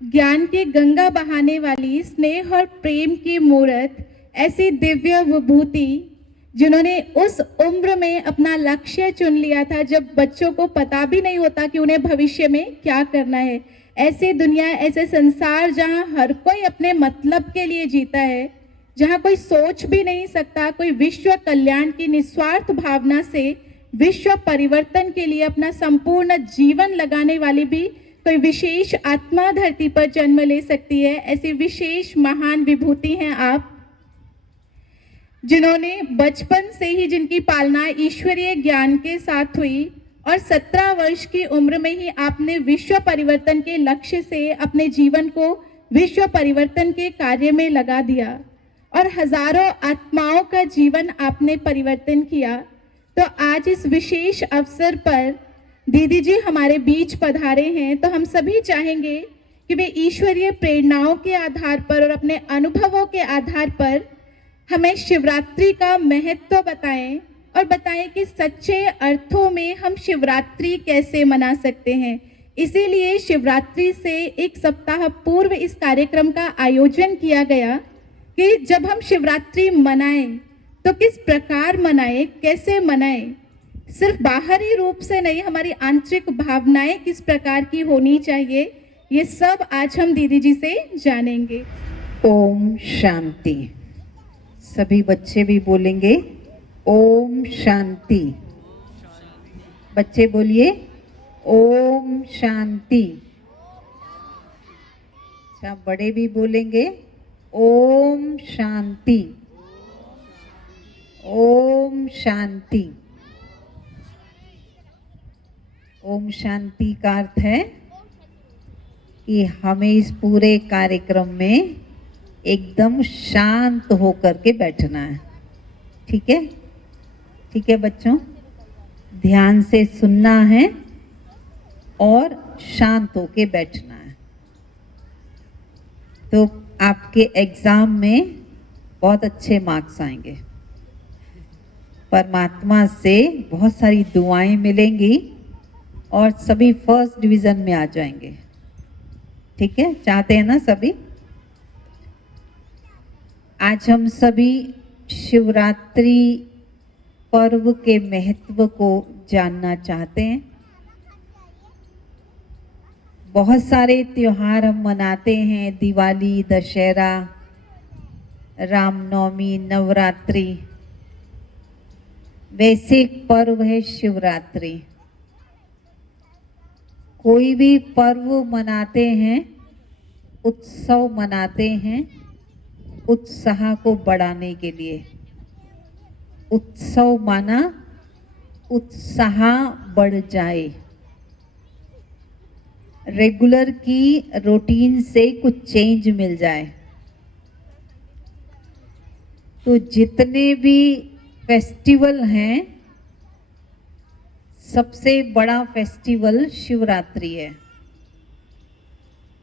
ज्ञान की गंगा बहाने वाली स्नेह और प्रेम की मूर्त, ऐसी दिव्य विभूति जिन्होंने उस उम्र में अपना लक्ष्य चुन लिया था जब बच्चों को पता भी नहीं होता कि उन्हें भविष्य में क्या करना है। ऐसी दुनिया, ऐसे संसार जहां हर कोई अपने मतलब के लिए जीता है, जहां कोई सोच भी नहीं सकता, कोई विश्व कल्याण की निस्वार्थ भावना से विश्व परिवर्तन के लिए अपना संपूर्ण जीवन लगाने वाली भी कोई विशेष आत्मा धरती पर जन्म ले सकती है। ऐसी विशेष महान विभूति हैं आप, जिन्होंने बचपन से ही, जिनकी पालना ईश्वरीय ज्ञान के साथ हुई और 17 वर्ष की उम्र में ही आपने विश्व परिवर्तन के लक्ष्य से अपने जीवन को विश्व परिवर्तन के कार्य में लगा दिया और हजारों आत्माओं का जीवन आपने परिवर्तन किया। तो आज इस विशेष अवसर पर दीदी जी हमारे बीच पधारे हैं, तो हम सभी चाहेंगे कि वे ईश्वरीय प्रेरणाओं के आधार पर और अपने अनुभवों के आधार पर हमें शिवरात्रि का महत्व बताएं और बताएं कि सच्चे अर्थों में हम शिवरात्रि कैसे मना सकते हैं। इसीलिए शिवरात्रि से एक सप्ताह पूर्व इस कार्यक्रम का आयोजन किया गया कि जब हम शिवरात्रि मनाएं तो किस प्रकार मनाएं, कैसे मनाएं। सिर्फ बाहरी रूप से नहीं, हमारी आंतरिक भावनाएं किस प्रकार की होनी चाहिए, ये सब आज हम दीदी जी से जानेंगे। ओम शांति। सभी बच्चे भी बोलेंगे ओम शांति। बच्चे बोलिए ओम शांति। अच्छा, बड़े भी बोलेंगे ओम शांति, ओम शांति। ओम शांति का अर्थ है कि हमें इस पूरे कार्यक्रम में एकदम शांत होकर के बैठना है। ठीक है? ठीक है बच्चों, ध्यान से सुनना है और शांत होके बैठना है। तो आपके एग्जाम में बहुत अच्छे मार्क्स आएंगे। परमात्मा से बहुत सारी दुआएं मिलेंगी और सभी फर्स्ट डिवीजन में आ जाएंगे। ठीक है? चाहते हैं ना सभी? आज हम सभी शिवरात्रि पर्व के महत्व को जानना चाहते हैं। बहुत सारे त्योहार हम मनाते हैं, दिवाली, दशहरा, रामनवमी, नवरात्रि। वैसे एक पर्व है शिवरात्रि। कोई भी पर्व मनाते हैं, उत्सव मनाते हैं उत्साह को बढ़ाने के लिए। उत्सव माना उत्साह बढ़ जाए, रेगुलर की रूटीन से कुछ चेंज मिल जाए। तो जितने भी फेस्टिवल हैं, सबसे बड़ा फेस्टिवल शिवरात्रि है।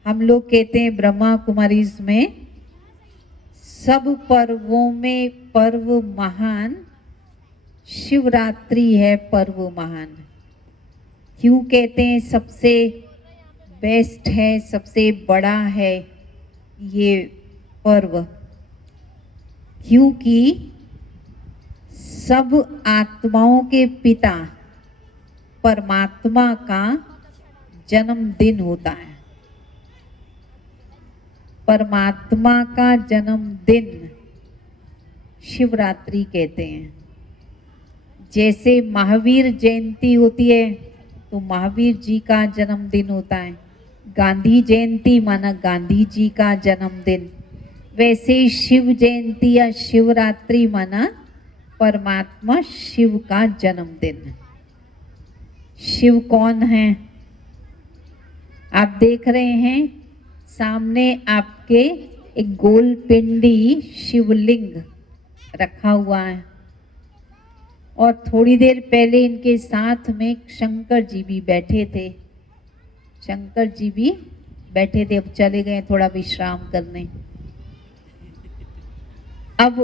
हम लोग कहते हैं ब्रह्मा कुमारीज में सब पर्वों में पर्व महान शिवरात्रि है। पर्व महान क्यों कहते हैं? सबसे बेस्ट है, सबसे बड़ा है ये पर्व, क्योंकि सब आत्माओं के पिता परमात्मा का जन्मदिन होता है। परमात्मा का जन्मदिन शिवरात्रि कहते हैं। जैसे महावीर जयंती होती है तो महावीर जी का जन्मदिन होता है। गांधी जयंती माना गांधी जी का जन्मदिन। वैसे शिव जयंती या शिवरात्रि माना परमात्मा शिव का जन्मदिन। शिव कौन है? आप देख रहे हैं सामने आपके एक गोल पिंडी शिवलिंग रखा हुआ है और थोड़ी देर पहले इनके साथ में शंकर जी भी बैठे थे। शंकर जी भी बैठे थे, अब चले गए थोड़ा विश्राम करने। अब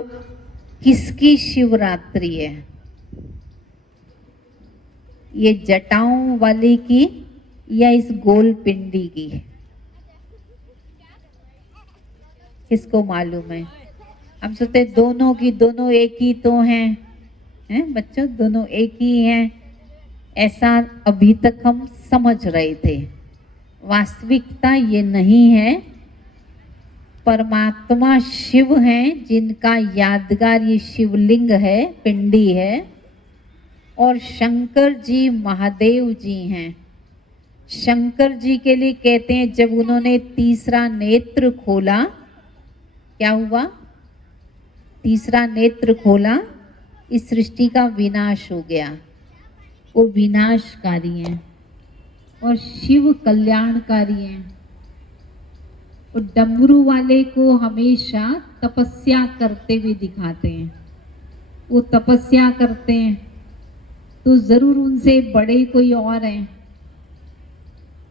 किसकी शिवरात्रि है? ये जटाओं वाले की या इस गोल पिंडी की? किसको मालूम है? हम सोचते हैं दोनों की दोनों एक ही तो हैं, हैं बच्चों, दोनों एक ही हैं, ऐसा अभी तक हम समझ रहे थे। वास्तविकता ये नहीं है। परमात्मा शिव हैं, जिनका यादगार ये शिवलिंग है, पिंडी है, और शंकर जी महादेव जी हैं। शंकर जी के लिए कहते हैं जब उन्होंने तीसरा नेत्र खोला, क्या हुआ? तीसरा नेत्र खोला, इस सृष्टि का विनाश हो गया। वो विनाशकारी हैं और शिव कल्याणकारी हैं। और डमरू वाले को हमेशा तपस्या करते हुए दिखाते हैं। वो तपस्या करते हैं तो जरूर उनसे बड़े कोई और हैं,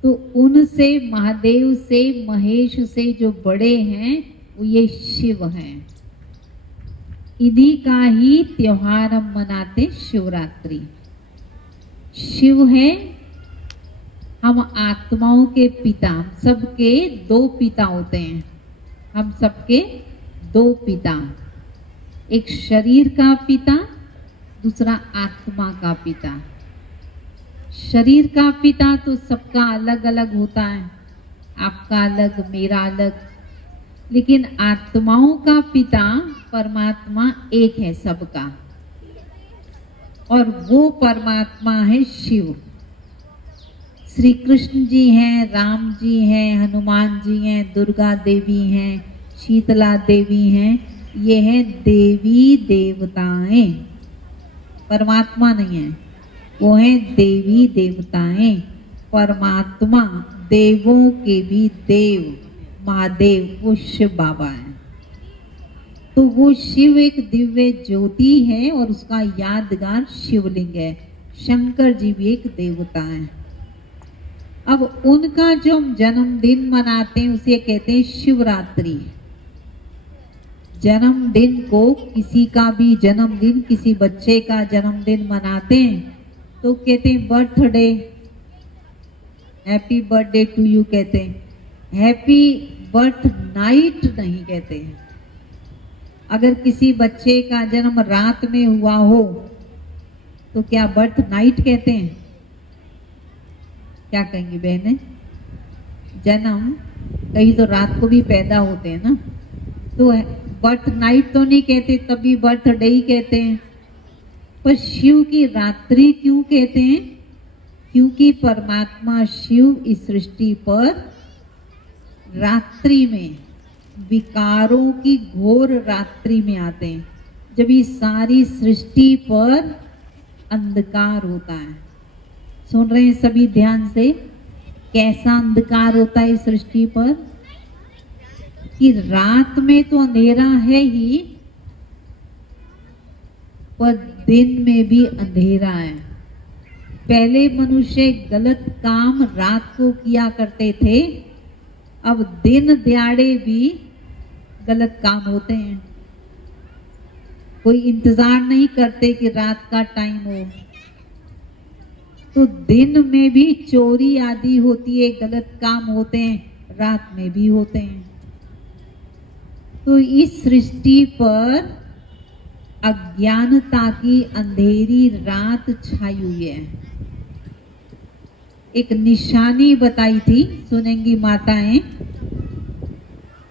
तो उनसे, महादेव से, महेश से जो बड़े हैं वो ये शिव हैं। इन्हीं का ही त्योहार हम मनाते, शिवरात्रि। शिव है, हम आत्माओं के पिता, सबके दो पिता होते हैं। हम सबके दो पिता, एक शरीर का पिता, दूसरा आत्मा का पिता। शरीर का पिता तो सबका अलग अलग होता है, आपका अलग, मेरा अलग, लेकिन आत्माओं का पिता परमात्मा एक है सबका, और वो परमात्मा है शिव। श्री कृष्ण जी हैं, राम जी हैं, हनुमान जी हैं, दुर्गा देवी हैं, शीतला देवी हैं, ये हैं देवी देवताएं, परमात्मा नहीं है, वो हैं देवी देवताएं। परमात्मा देवों के भी देव, महादेव, वो शिव बाबा हैं। तो वो शिव एक दिव्य ज्योति है और उसका यादगार शिवलिंग है। शंकर जी भी एक देवता हैं। अब उनका जो हम जन्मदिन मनाते हैं उसे कहते हैं शिवरात्रि। जन्मदिन को, किसी का भी जन्मदिन, किसी बच्चे का जन्मदिन मनाते हैं तो कहते हैं birthday, happy birthday to you कहते हैं, हैप्पी बर्थ नाइट नहीं कहते हैं। अगर किसी बच्चे का जन्म रात में हुआ हो तो क्या बर्थ नाइट कहते हैं? क्या कहेंगी बहनें? जन्म कहीं तो रात को भी पैदा होते हैं ना, तो बर्थ नाइट तो नहीं कहते, तभी बर्थडे ही कहते हैं। पर शिव की रात्रि क्यों कहते हैं? क्योंकि परमात्मा शिव इस सृष्टि पर रात्रि में, विकारों की घोर रात्रि में आते हैं, जब ये सारी सृष्टि पर अंधकार होता है। सुन रहे हैं सभी ध्यान से? कैसा अंधकार होता है इस सृष्टि पर? कि रात में तो अंधेरा है ही, पर दिन में भी अंधेरा है। पहले मनुष्य गलत काम रात को किया करते थे, अब दिन दिहाड़े भी गलत काम होते हैं। कोई इंतजार नहीं करते कि रात का टाइम हो, तो दिन में भी चोरी आदि होती है, गलत काम होते हैं, रात में भी होते हैं। तो इस सृष्टि पर अज्ञानता की अंधेरी रात छाई हुई है। एक निशानी बताई थी, सुनेंगी माताएं।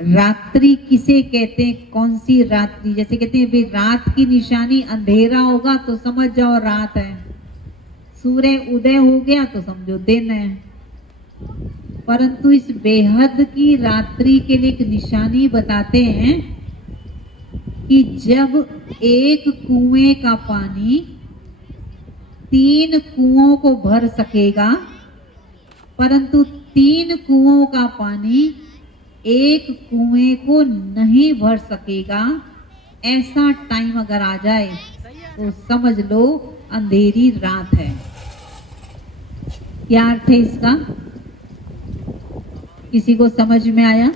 रात्रि किसे कहते हैं? कौन सी रात्रि? जैसे कहते हैं भाई रात की निशानी अंधेरा होगा तो समझ जाओ रात है, सूर्य उदय हो गया तो समझो दिन है। परंतु इस बेहद की रात्रि के लिए एक निशानी बताते हैं कि जब एक कुएं का पानी 3 कुओं को भर सकेगा, परंतु 3 कुओं का पानी एक कुएं को नहीं भर सकेगा, ऐसा टाइम अगर आ जाए तो समझ लो अंधेरी रात है। क्या अर्थ है इसका? किसी को समझ में आया?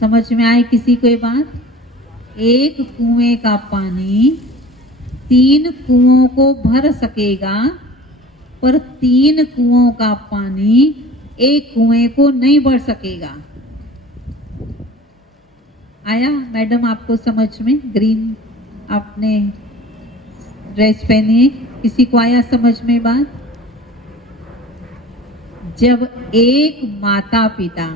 समझ में आए किसी को ये बात? एक कुएं का पानी 3 कुओं को भर सकेगा, पर 3 कुओं का पानी एक कुएं को नहीं भर सकेगा। आया मैडम आपको समझ में? ग्रीन आपने ड्रेस पहनी है, किसी को आया समझ में बात? जब एक माता पिता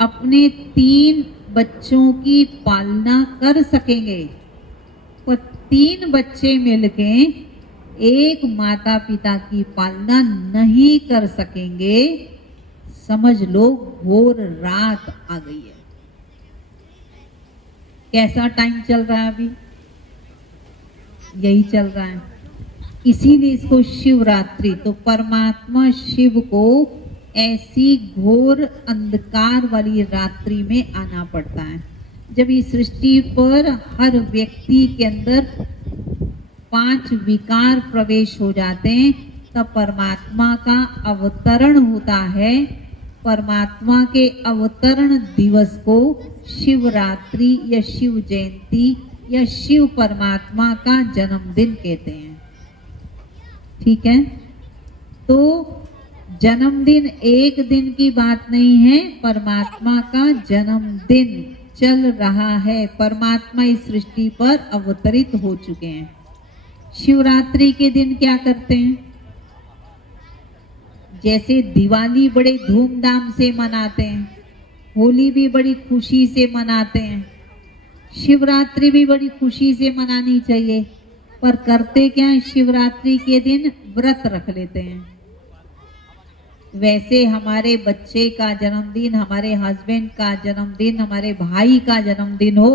अपने 3 बच्चों की पालना कर सकेंगे और 3 बच्चे मिलके एक माता पिता की पालना नहीं कर सकेंगे, समझ लो घोर रात आ गई है। कैसा टाइम चल रहा है अभी? यही चल रहा है। इसीलिए इसको शिवरात्रि, तो परमात्मा शिव को ऐसी घोर अंधकार वाली रात्रि में आना पड़ता है। जब इस सृष्टि पर हर व्यक्ति के अंदर 5 विकार प्रवेश हो जाते हैं, तब परमात्मा का अवतरण होता है। परमात्मा के अवतरण दिवस को शिवरात्रि या शिव जयंती या शिव परमात्मा का जन्मदिन कहते हैं। ठीक है, तो जन्मदिन एक दिन की बात नहीं है, परमात्मा का जन्मदिन चल रहा है। परमात्मा इस सृष्टि पर अवतरित हो चुके हैं। शिवरात्रि के दिन क्या करते हैं? जैसे दिवाली बड़े धूमधाम से मनाते हैं, होली भी बड़ी खुशी से मनाते हैं, शिवरात्रि भी बड़ी खुशी से मनानी चाहिए, पर करते क्या है? शिवरात्रि के दिन व्रत रख लेते हैं। वैसे हमारे बच्चे का जन्मदिन, हमारे हस्बैंड का जन्मदिन, हमारे भाई का जन्मदिन हो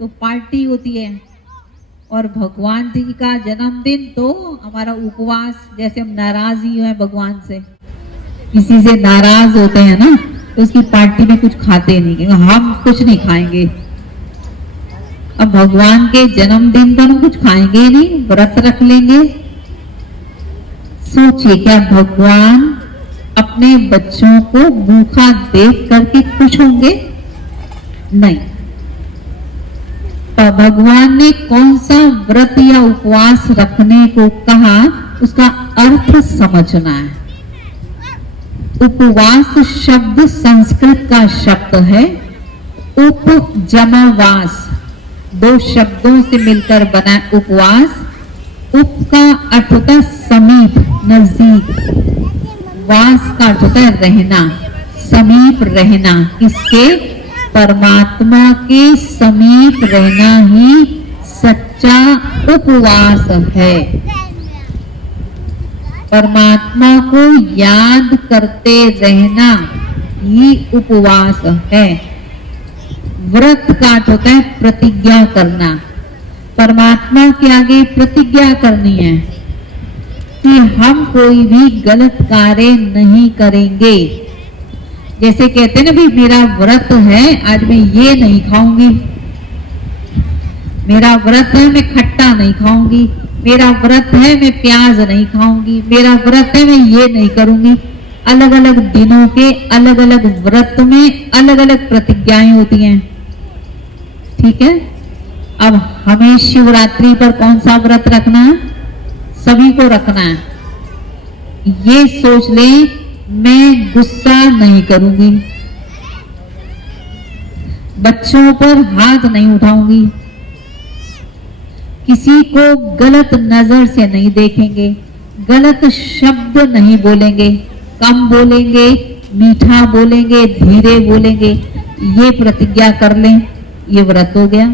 तो पार्टी होती है, और भगवान जी का जन्मदिन तो हमारा उपवास, जैसे हम नाराज ही हैं भगवान से, किसी से नाराज होते हैं ना, तो उसकी पार्टी में कुछ खाते नहीं, हम कुछ नहीं खाएंगे। अब भगवान के जन्मदिन पर हम कुछ खाएंगे नहीं, व्रत रख लेंगे। सोचिए, क्या भगवान अपने बच्चों को भूखा देख करके खुश होंगे? नहीं। पर भगवान ने कौन सा व्रत या उपवास रखने को कहा, उसका अर्थ समझना है। उपवास शब्द संस्कृत का शब्द है, उप जमा वास, 2 शब्दों से मिलकर बना उपवास। उप का अर्थ होता है समीप, नजदीक, वास का अर्थ होता है रहना, समीप रहना। किसके? परमात्मा के समीप रहना ही सच्चा उपवास है। परमात्मा को याद करते रहना ही उपवास है। व्रत का अर्थ होता है प्रतिज्ञा करना। परमात्मा के आगे प्रतिज्ञा करनी है कि हम कोई भी गलत कार्य नहीं करेंगे। जैसे कहते हैं ना, भी मेरा व्रत है, आज मैं ये नहीं खाऊंगी, मेरा व्रत है मैं खट्टा नहीं खाऊंगी, मेरा व्रत है मैं प्याज नहीं खाऊंगी, मेरा व्रत है मैं ये नहीं करूंगी। अलग अलग दिनों के अलग अलग व्रत में अलग अलग प्रतिज्ञाएं होती हैं। ठीक है, अब हमें शिवरात्रि पर कौन सा व्रत रखना है? सभी को रखना है। ये सोच ले, मैं गुस्सा नहीं करूंगी, बच्चों पर हाथ नहीं उठाऊंगी, किसी को गलत नजर से नहीं देखेंगे, गलत शब्द नहीं बोलेंगे, कम बोलेंगे, मीठा बोलेंगे, धीरे बोलेंगे। ये प्रतिज्ञा कर लें, ये व्रत हो गया,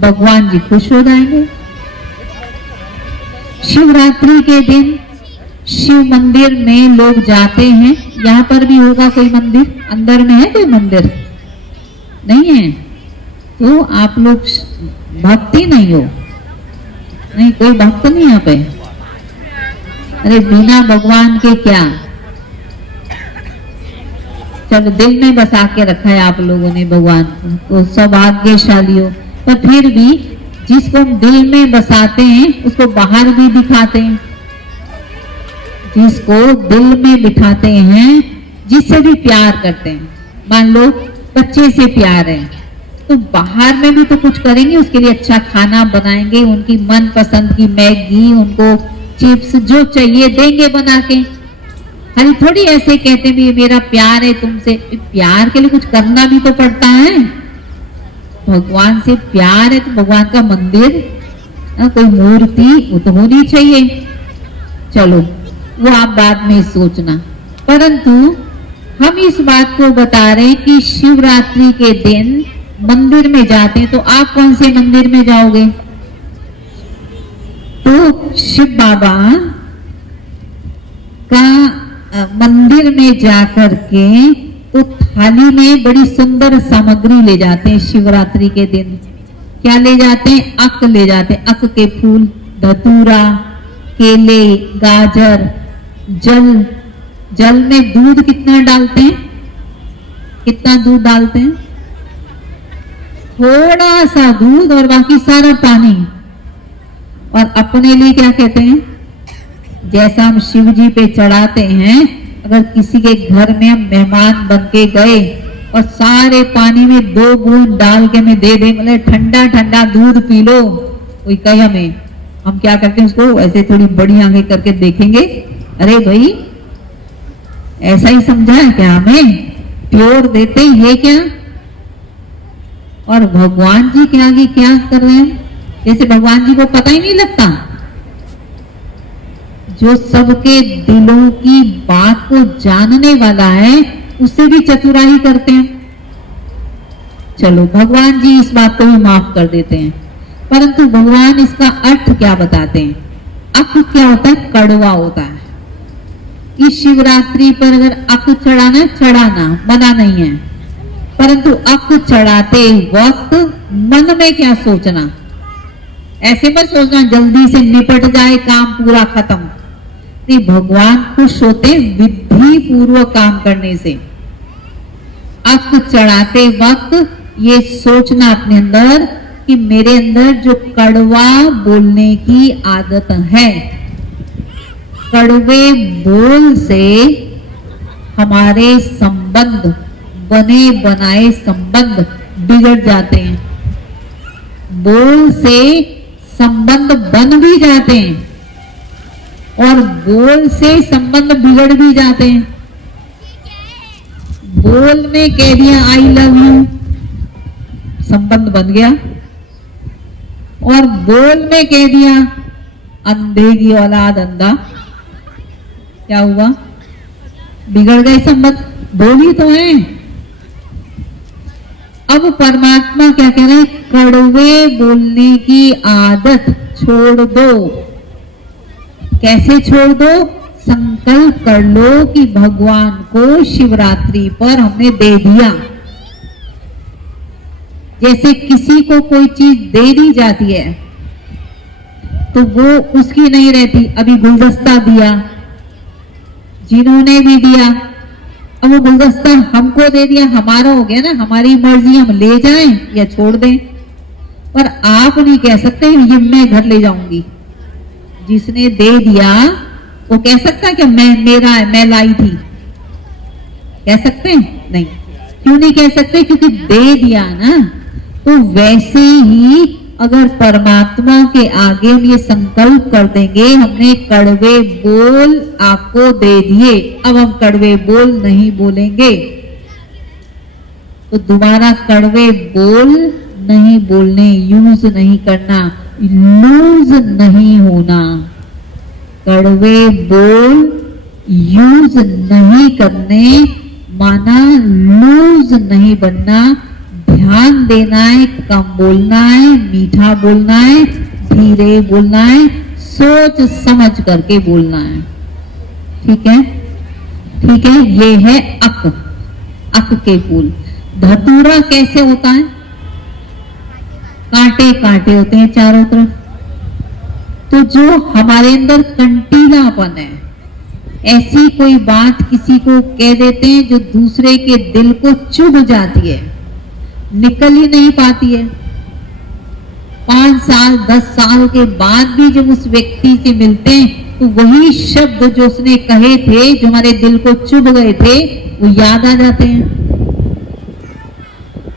भगवान जी खुश हो जाएंगे। शिवरात्रि के दिन शिव मंदिर में लोग जाते हैं। यहाँ पर भी होगा कोई मंदिर? अंदर में है कोई मंदिर? नहीं है, तो आप लोग भक्ति नहीं हो? नहीं, कोई भक्त नहीं यहाँ पे? अरे बिना भगवान के क्या, चलो दिल में बसा के रखा है आप लोगों ने भगवान को, तो सौभाग्यशाली हो। पर फिर भी जिसको हम दिल में बसाते हैं उसको बाहर भी दिखाते हैं। जिसको दिल में बिठाते हैं, जिससे भी प्यार करते हैं, मान लो बच्चे से प्यार है, तो बाहर में भी तो कुछ करेंगे, उसके लिए अच्छा खाना बनाएंगे, उनकी मनपसंद की मैगी, उनको चिप्स जो चाहिए देंगे बना के। खाली थोड़ी ऐसे कहते भी मेरा प्यार है तुमसे, प्यार के लिए कुछ करना भी तो पड़ता है। भगवान से प्यार है तो भगवान का मंदिर, कोई मूर्ति वो तो होनी चाहिए। चलो वो आप बाद में सोचना, परंतु हम इस बात को बता रहे हैं कि शिवरात्रि के दिन मंदिर में जाते हैं। तो आप कौन से मंदिर में जाओगे? तो शिव बाबा का मंदिर में जाकर के तो थाली में बड़ी सुंदर सामग्री ले जाते हैं। शिवरात्रि के दिन क्या ले जाते हैं? अक ले जाते हैं, अक के फूल, धतूरा, केले, गाजर, जल। जल में दूध कितना डालते हैं? कितना दूध डालते हैं? थोड़ा सा दूध और बाकी सारा पानी। और अपने लिए क्या कहते हैं? जैसा हम शिव जी पे चढ़ाते हैं, अगर किसी के घर में हम मेहमान बन के गए और सारे पानी में 2 बूंद डाल के हमें दे दे, मतलब ठंडा ठंडा दूध पी लो, कोई कहे हमें, हम क्या करते हैं? उसको ऐसे थोड़ी बड़ी आंखें करके देखेंगे, अरे भाई ऐसा ही समझा है क्या हमें? प्योर देते ये क्या? और भगवान जी के आगे क्या कर रहे हैं? जैसे भगवान जी को पता ही नहीं लगता। जो सबके दिलों की बात को जानने वाला है उससे भी चतुराई करते हैं। चलो भगवान जी इस बात को भी माफ कर देते हैं, परंतु भगवान इसका अर्थ क्या बताते हैं? अक क्या होता है? कड़वा होता है। इस शिवरात्रि पर अगर अक चढ़ाना, चढ़ाना मना नहीं है, परंतु अक चढ़ाते वक्त मन में क्या सोचना? ऐसे मत सोचना जल्दी से निपट जाए काम पूरा खत्म। नहीं, भगवान खुश होते विधि पूर्वक काम करने से। अक चढ़ाते वक्त ये सोचना अपने अंदर कि मेरे अंदर जो कड़वा बोलने की आदत है, कड़वे बोल से हमारे संबंध, बने बनाए संबंध बिगड़ जाते हैं। बोल से संबंध बन भी जाते हैं और बोल से संबंध बिगड़ भी जाते हैं। बोल में कह दिया आई लव यू, संबंध बन गया, और बोल में कह दिया अंधे की औलाद अंधा, क्या हुआ? बिगड़ गए संबंध। बोली तो है। अब परमात्मा क्या कह रहे हैं? कड़वे बोलने की आदत छोड़ दो। कैसे छोड़ दो? संकल्प कर लो कि भगवान को शिवरात्रि पर हमने दे दिया। जैसे किसी को कोई चीज दे दी जाती है तो वो उसकी नहीं रहती। अभी गुलदस्ता दिया, जिन्होंने भी दिया, अब वो गुलदस्ता हमको दे दिया, हमारा हो गया ना, हमारी मर्जी, हम ले जाएं या छोड़ दें। पर आप नहीं कह सकते ये मैं घर ले जाऊंगी। जिसने दे दिया वो कह सकता है कि मेरा है, मैं लाई थी? कह सकते हैं? नहीं। क्यों नहीं कह सकते? क्योंकि दे दिया ना। तो वैसे ही अगर परमात्मा के आगे हम ये संकल्प कर देंगे हमने कड़वे बोल आपको दे दिए, अब हम कड़वे बोल नहीं बोलेंगे, तो दोबारा कड़वे बोल नहीं बोलने, यूज नहीं करना, लूज नहीं होना। कड़वे बोल यूज नहीं करने माना लूज नहीं बनना। ध्यान देना है, कम बोलना है, मीठा बोलना है, धीरे बोलना है, सोच समझ करके बोलना है। ठीक है? ठीक है, ये है अक, अक के फूल। धतूरा कैसे होता है? कांटे कांटे होते हैं चारों तरफ। तो जो हमारे अंदर कंटीलापन है, ऐसी कोई बात किसी को कह देते हैं जो दूसरे के दिल को चुभ जाती है, निकल ही नहीं पाती है। 5 साल 10 साल के बाद भी जब उस व्यक्ति से मिलते हैं तो वही शब्द जो उसने कहे थे, जो हमारे दिल को चुभ गए थे, वो याद आ जाते हैं।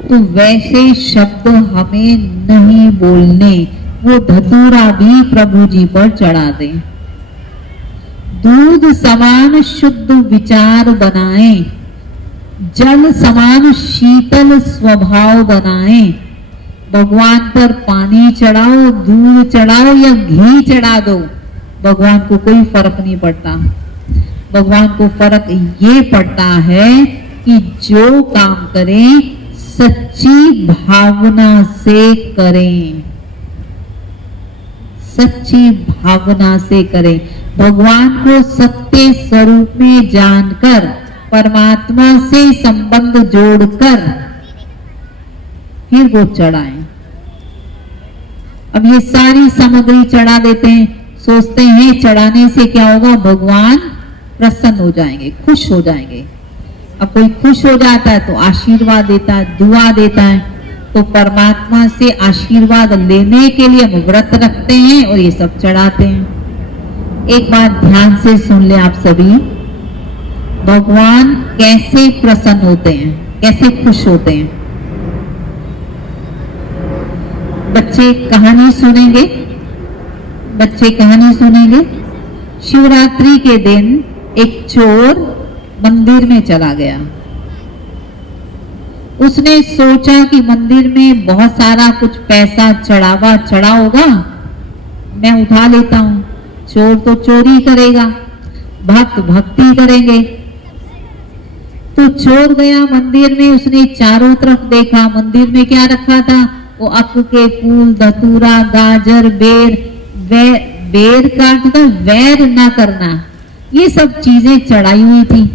तो वैसे शब्द हमें नहीं बोलने। वो धतूरा भी प्रभु जी पर चढ़ा दें। दूध समान शुद्ध विचार बनाएं, जल समान शीतल स्वभाव बनाएं, भगवान पर पानी चढ़ाओ, दूध चढ़ाओ या घी चढ़ा दो, भगवान को कोई फर्क नहीं पड़ता। भगवान को फर्क ये पड़ता है कि जो काम करें सच्ची भावना से करें, सच्ची भावना से करें। भगवान को सत्य स्वरूप में जानकर, परमात्मा से संबंध जोड़कर फिर वो चढ़ाएं। अब ये सारी सामग्री चढ़ा देते हैं, सोचते हैं चढ़ाने से क्या होगा, भगवान प्रसन्न हो जाएंगे, खुश हो जाएंगे। अब कोई खुश हो जाता है तो आशीर्वाद देता है, दुआ देता है, तो परमात्मा से आशीर्वाद लेने के लिए हम व्रत रखते हैं और ये सब चढ़ाते हैं। एक बात ध्यान से सुन ले आप सभी, भगवान कैसे प्रसन्न होते हैं, कैसे खुश होते हैं। बच्चे कहानी सुनेंगे, बच्चे कहानी सुनेंगे। शिवरात्रि के दिन एक चोर मंदिर में चला गया। उसने सोचा कि मंदिर में बहुत सारा कुछ पैसा चढ़ावा चढ़ा होगा, मैं उठा लेता हूं। चोर तो चोरी करेगा, भक्त भक्ति करेंगे। तो चोर गया मंदिर में, उसने चारों तरफ देखा, मंदिर में क्या रखा था, वो अक के फूल, धतूरा, गाजर, बेर काटना, वैर ना करना, ये सब चीजें चढ़ाई हुई थी।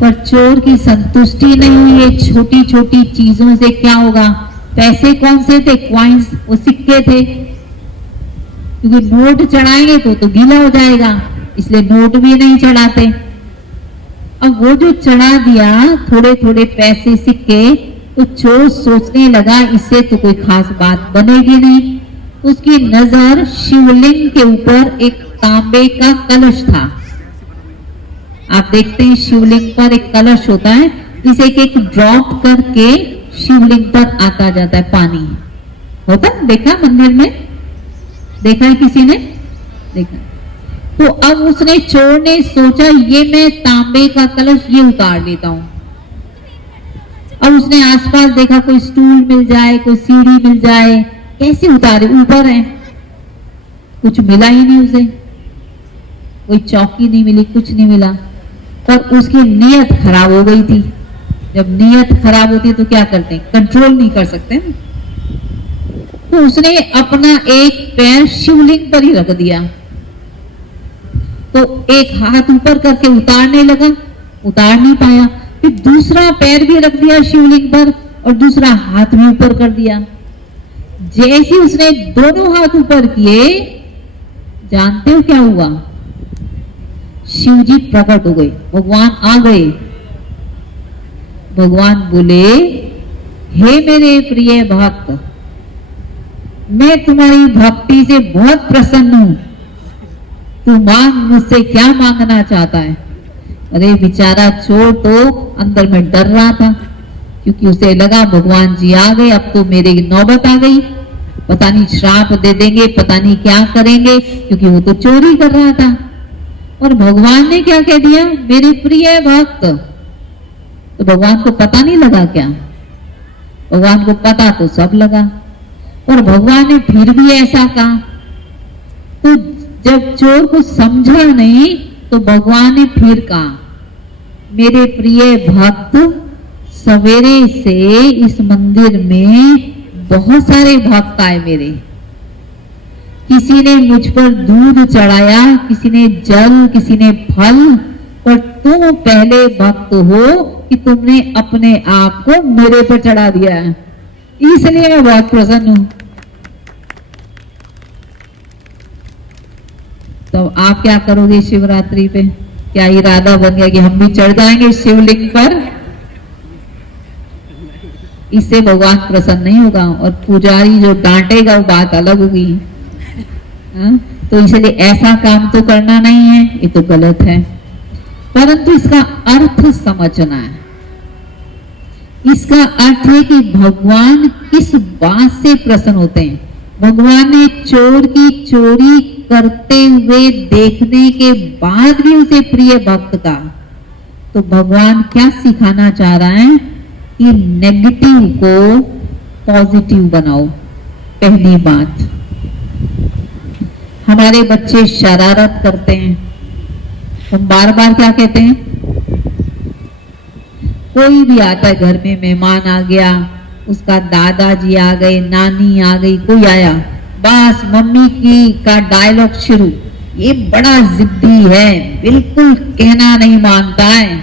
पर चोर की संतुष्टि नहीं हुई। ये छोटी छोटी चीजों से क्या होगा, पैसे कौन से थे, क्वाइंस, वो सिक्के थे, क्योंकि नोट चढ़ाएंगे तो गीला हो जाएगा, इसलिए नोट भी नहीं चढ़ाते। अब वो जो चढ़ा दिया थोड़े थोड़े पैसे, सिक्के, तो चोर सोचने लगा इससे तो कोई खास बात बनेगी नहीं। उसकी नजर शिवलिंग के ऊपर एक तांबे का कलश था। आप देखते हैं शिवलिंग पर एक कलश होता है, जिसे एक ड्रॉप करके शिवलिंग पर आता जाता है, पानी होता है, देखा मंदिर में, देखा है किसी ने, देखा। तो अब उसने, चोर ने सोचा ये मैं तांबे का कलश ये उतार लेता हूं। अब उसने आसपास देखा कोई स्टूल मिल जाए, कोई सीढ़ी मिल जाए, कैसे उतारे, ऊपर है, कुछ मिला ही नहीं उसे, कोई चौकी नहीं मिली, कुछ नहीं मिला। पर उसकी नीयत खराब हो गई थी। जब नीयत खराब होती है तो क्या करते हैं, कंट्रोल नहीं कर सकते ना। तो उसने अपना एक पैर शिवलिंग पर ही रख दिया, तो एक हाथ ऊपर करके उतारने लगा, उतार नहीं पाया। फिर दूसरा पैर भी रख दिया शिवलिंग पर और दूसरा हाथ भी ऊपर कर दिया। जैसे उसने दोनों हाथ ऊपर किए, जानते हो क्या हुआ, शिव जी प्रकट हो गए, भगवान आ गए। भगवान बोले, हे मेरे प्रिय भक्त, मैं तुम्हारी भक्ति से बहुत प्रसन्न हूं, तू मांग, मुझसे क्या मांगना चाहता है। अरे बेचारा चोर तो अंदर में डर रहा था, क्योंकि उसे लगा भगवान जी आ गए, अब तो मेरी नौबत आ गई, पता नहीं श्राप दे देंगे, पता नहीं क्या करेंगे, क्योंकि वो तो चोरी कर रहा था। और भगवान ने क्या कह दिया, मेरे प्रिय भक्त। तो भगवान को पता नहीं लगा क्या, भगवान को पता तो सब लगा। और भगवान ने फिर भी ऐसा कहा, तो जब चोर को समझा नहीं तो भगवान ने फिर कहा, मेरे प्रिय भक्त, सवेरे से इस मंदिर में बहुत सारे भक्त आए मेरे, किसी ने मुझ पर दूध चढ़ाया, किसी ने जल, किसी ने फल, पर तुम पहले भक्त हो कि तुमने अपने आप को मेरे पर चढ़ा दिया है, इसलिए मैं बहुत प्रसन्न हूं। तो आप क्या करोगे शिवरात्रि पे, क्या इरादा बन गया कि हम भी चढ़ जाएंगे शिवलिंग पर? इससे भगवान प्रसन्न नहीं होगा, और पुजारी जो डांटेगा वो बात अलग होगी। तो इसलिए ऐसा काम तो करना नहीं है, ये तो गलत है। परंतु इसका अर्थ समझना है। इसका अर्थ है कि भगवान किस बात से प्रसन्न होते हैं। भगवान ने चोर की चोरी करते हुए देखने के बाद भी उसे प्रिय भक्त का, तो भगवान क्या सिखाना चाह रहा है कि नेगेटिव को पॉजिटिव बनाओ। पहली बात, हमारे बच्चे शरारत करते हैं, हम बार बार क्या कहते हैं, कोई भी आता है घर में, मेहमान आ गया, उसका दादाजी आ गए, नानी आ गई, कोई आया, बस मम्मी की का डायलॉग शुरू, ये बड़ा जिद्दी है, बिल्कुल कहना नहीं मानता है।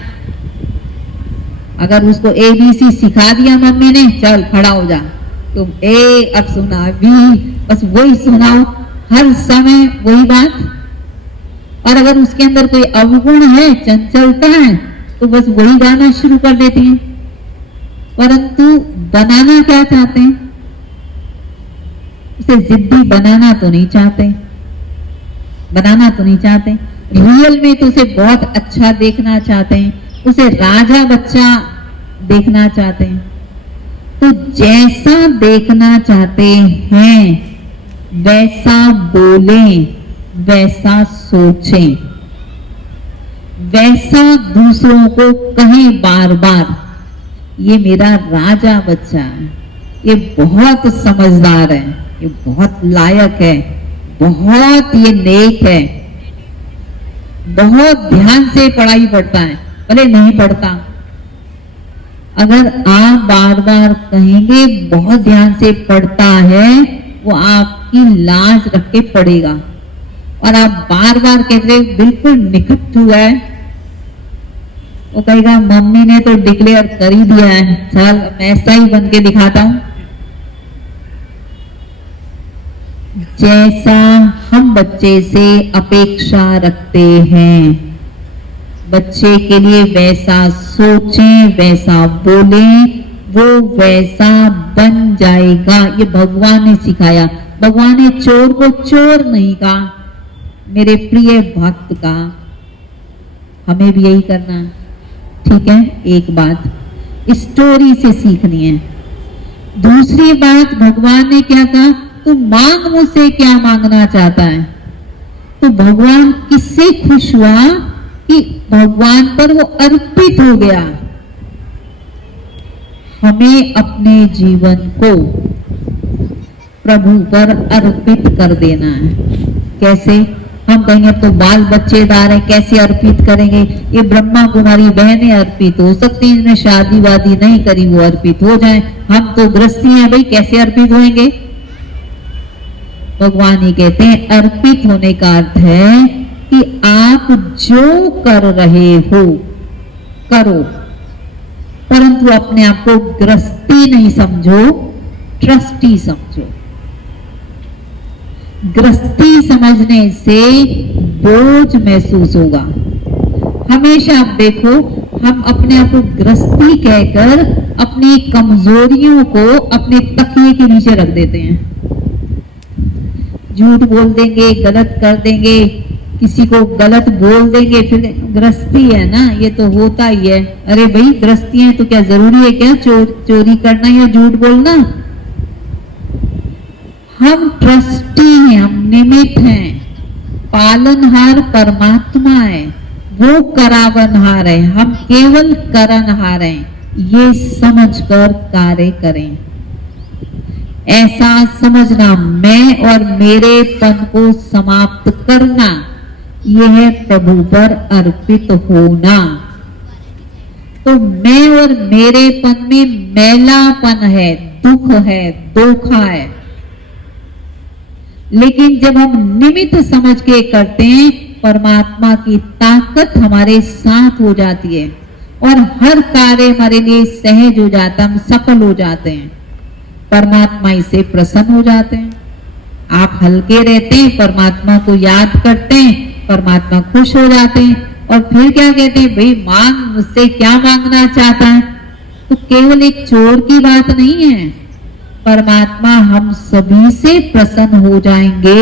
अगर उसको ABC सिखा दिया मम्मी ने, चल खड़ा हो जा, तुम ए अब सुना बी, बस वही सुनाओ, हर समय वही बात। और अगर उसके अंदर कोई अवगुण है, चंचलता है, तो बस वही गाना शुरू कर देती हैं। परंतु बनाना क्या चाहते हैं, उसे जिद्दी बनाना तो नहीं चाहते, बनाना तो नहीं चाहते, रियल में तो उसे बहुत अच्छा देखना चाहते हैं, उसे राजा बच्चा देखना चाहते हैं। तो जैसा देखना चाहते हैं वैसा बोलें, वैसा सोचें, वैसा दूसरों को कहें बार बार, ये मेरा राजा बच्चा है, ये बहुत समझदार है, ये बहुत लायक है, बहुत ये नेक है, बहुत ध्यान से पढ़ाई पढ़ता है, भले नहीं पढ़ता। अगर आप बार बार कहेंगे बहुत ध्यान से पढ़ता है, वो आपकी लाज रख के पढ़ेगा। और आप बार बार कहते बिल्कुल निकट्टू है, वो कहेगा मम्मी ने तो डिक्लेयर कर ही दिया है, चल मैं ऐसा ही बन के दिखाता हूं। जैसा हम बच्चे से अपेक्षा रखते हैं, बच्चे के लिए वैसा सोचें, वैसा बोलें, वो वैसा बन जाएगा। ये भगवान ने सिखाया। भगवान ने चोर को चोर नहीं कहा, मेरे प्रिय भक्त का। हमें भी यही करना, ठीक है। एक बात स्टोरी से सीखनी है। दूसरी बात, भगवान ने क्या कहा, तू मांग मुझसे, क्या मांगना चाहता है। तो भगवान किससे खुश हुआ कि भगवान पर वो अर्पित हो गया। हमें अपने जीवन को प्रभु पर अर्पित कर देना है। कैसे? हम कहेंगे तो बाल बच्चेदार है, कैसे अर्पित करेंगे। ये ब्रह्मा कुमारी बहनें अर्पित हो सकती, इनमें शादी वादी नहीं करी, वो अर्पित हो जाए। हम तो गृहस्थी हैं भाई, कैसे अर्पित होंगे। भगवान ही कहते हैं अर्पित होने का अर्थ है कि आप जो कर रहे हो करो, परंतु अपने आप को गृहस्थी नहीं समझो, ट्रस्टी समझो। गृहस्थी समझने से बोझ महसूस होगा। हमेशा आप देखो, हम अपने आप को गृहस्थी कहकर अपनी कमजोरियों को अपने तकिए के नीचे रख देते हैं। झूठ बोल देंगे, गलत कर देंगे, किसी को गलत बोल देंगे, फिर गृहस्थी है ना, ये तो होता ही है। अरे भाई गृहस्थी है तो क्या जरूरी है क्या चोरी करना या झूठ बोलना। हम ट्रस्टी हैं, हम निमित्त हैं। पालनहार परमात्मा है, वो करावनहार है, हम केवल करनहार हैं। ये समझकर कार्य करें। ऐसा समझना, मैं और मेरेपन को समाप्त करना, यह है प्रभु पर अर्पित होना। तो मैं और मेरेपन में मैलापन है, दुख है, धोखा है। लेकिन जब हम निमित्त समझ के करते हैं, परमात्मा की ताकत हमारे साथ हो जाती है और हर कार्य हमारे लिए सहज हो जाता है, हम सफल हो जाते हैं। परमात्मा इससे प्रसन्न हो जाते हैं। आप हल्के रहते हैं, परमात्मा को याद करते हैं, परमात्मा खुश हो जाते हैं। और फिर क्या कहते हैं, भाई मांग मुझसे, क्या मांगना चाहता है। तो केवल एक चोर की बात नहीं है, परमात्मा हम सभी से प्रसन्न हो जाएंगे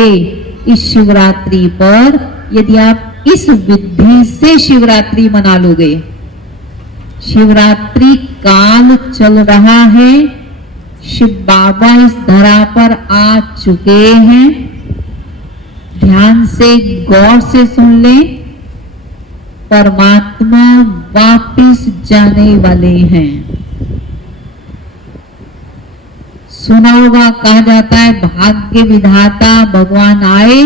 इस शिवरात्रि पर, यदि आप इस विधि से शिवरात्रि मना लोगे। शिवरात्रि काल चल रहा है, शिव बाबा इस धरा पर आ चुके हैं। ध्यान से गौर से सुन ले, परमात्मा वापिस जाने वाले हैं। सुना होगा, कहा जाता है भाग्य विधाता भगवान आए,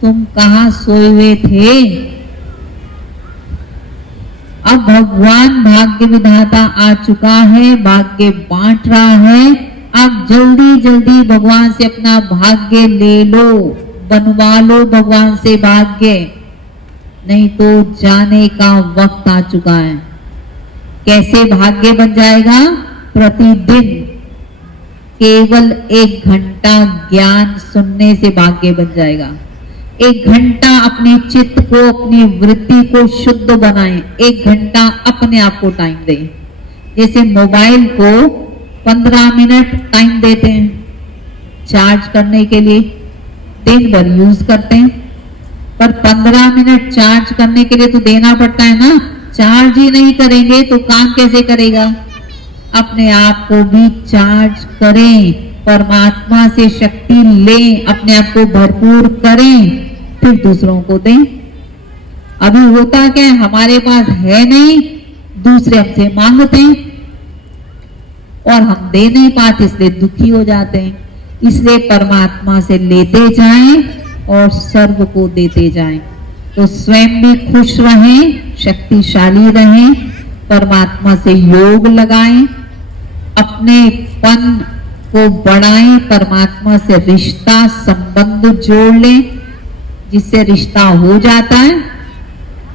तुम कहां सोए हुए थे। अब भगवान भाग्य विधाता आ चुका है, भाग्य बांट रहा है। आप जल्दी जल्दी भगवान से अपना भाग्य ले लो, बनवा लो भगवान से भाग्य, नहीं तो जाने का वक्त आ चुका है। कैसे भाग्य बन जाएगा? प्रतिदिन केवल 1 घंटा ज्ञान सुनने से भाग्य बन जाएगा। 1 घंटा अपने चित्त को, अपनी वृत्ति को शुद्ध बनाएं। 1 घंटा अपने आप को टाइम दें। जैसे मोबाइल को 15 मिनट टाइम देते हैं चार्ज करने के लिए, दिन भर यूज करते हैं, पर 15 मिनट चार्ज करने के लिए तो देना पड़ता है ना। चार्ज ही नहीं करेंगे तो काम कैसे करेगा? अपने आप को भी चार्ज करें, परमात्मा से शक्ति लें, अपने आप को भरपूर करें, फिर दूसरों को दें। अभी होता क्या है, हमारे पास है नहीं, दूसरे हमसे मांगते हैं और हम दे नहीं पाते, इसलिए दुखी हो जाते हैं। इसलिए परमात्मा से लेते जाएं और सर्व को देते जाएं, तो स्वयं भी खुश रहें, शक्तिशाली रहें, परमात्मा से योग लगाएं, अपने पन को बढ़ाएं, परमात्मा से रिश्ता संबंध जोड़ लें, जिससे रिश्ता हो जाता है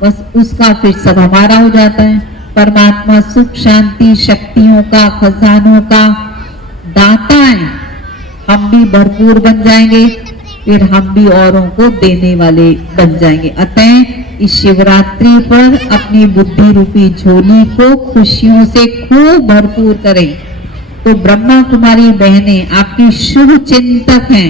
बस उसका फिर सब हमारा हो जाता है। परमात्मा सुख शांति शक्तियों का, खजानों का दाता है। हम भी भरपूर बन जाएंगे, फिर हम भी औरों को देने वाले बन जाएंगे। अतः इस शिवरात्रि पर अपनी बुद्धि रूपी झोली को खुशियों से खूब भरपूर करें। तो ब्रह्मा कुमारी बहनें आपकी शुभ चिंतक हैं,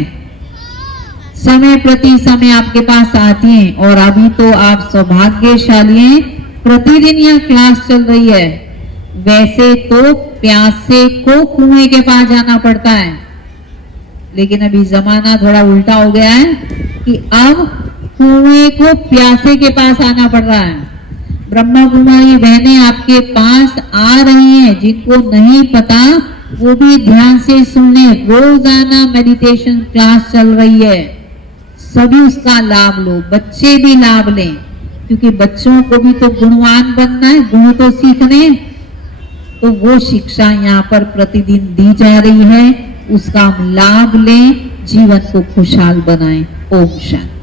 समय प्रति समय आपके पास आती हैं, और अभी तो आप सौभाग्यशाली हैं, प्रतिदिन यह क्लास चल रही है। वैसे तो प्यासे को कुएं के पास जाना पड़ता है, लेकिन अभी जमाना थोड़ा उल्टा हो गया है कि अब कुएं को प्यासे के पास आना पड़ रहा है। ब्रह्मा कुमारी बहनें आपके पास आ रही हैं, जिनको नहीं पता वो भी ध्यान से सुने। रोजाना मेडिटेशन क्लास चल रही है, सभी उसका लाभ लो, बच्चे भी लाभ लें, क्योंकि बच्चों को भी तो गुणवान बनना है, गुण तो सीखने। तो वो शिक्षा यहाँ पर प्रतिदिन दी जा रही है, उसका हम लाभ लें, जीवन को खुशहाल बनाएं। ओम शांति।